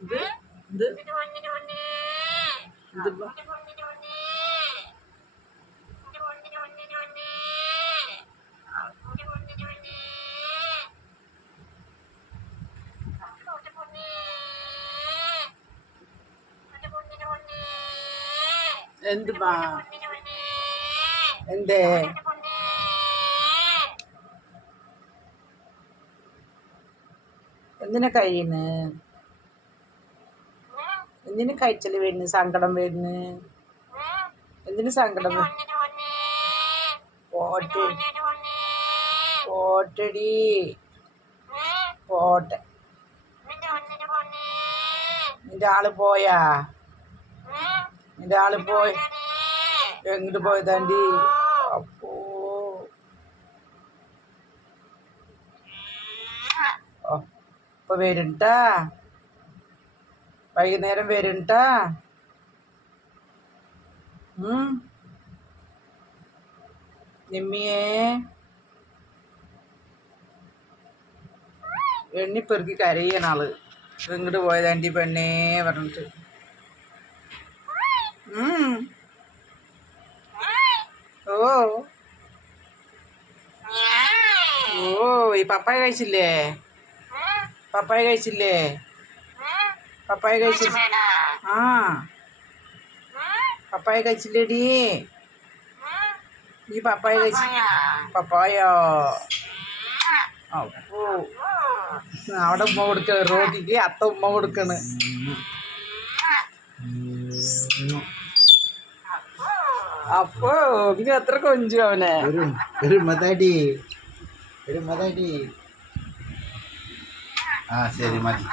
ഇത്? എന്തേ? എന്തിനാ കഴിയുന്നു? എന്തിനു കഴിച്ചൽ വരുന്നു? സങ്കടം വരുന്നു. എന്തിനു സങ്കടം പോട്ടെ. പോട്ടടി. പോട്ടെ. നിന്റെ ആൾ പോയാ? നിന്റെ ആൾ പോയി എങ്ങോട്ട് പോയതാണ്ടി? അപ്പോ. ഇപ്പൊ വരുംട്ടാ വൈകുന്നേരം വരുംട്ടാ. നിമ്മിയേ. എണ്ണിപ്പെറുക്കി കരയാണ് ആൾ. ഇങ്ങോട്ട് പോയതാണ്ടി പെണ്ണേ പറഞ്ഞിട്ട്. ഓ. ഓ ഈ പപ്പായ കഴിച്ചില്ലേ? പപ്പായ കഴിച്ചില്ലേ? പപ്പായ കഴിച്ചില്ല ആ പപ്പായ കഴിച്ചില്ലേടി ഈ പപ്പായ കഴിച്ചു പപ്പായ അപ്പോ അവിടെ ഉമ്മ കൊടുക്ക റോഗിക്ക് അത്ത ഉമ്മ കൊടുക്കണ് അപ്പോ നീ എത്ര കൊഞ്ചു അവനെ ഒരു ഒരു മതാടി ഒരു മതാടി ആ ശരി മതി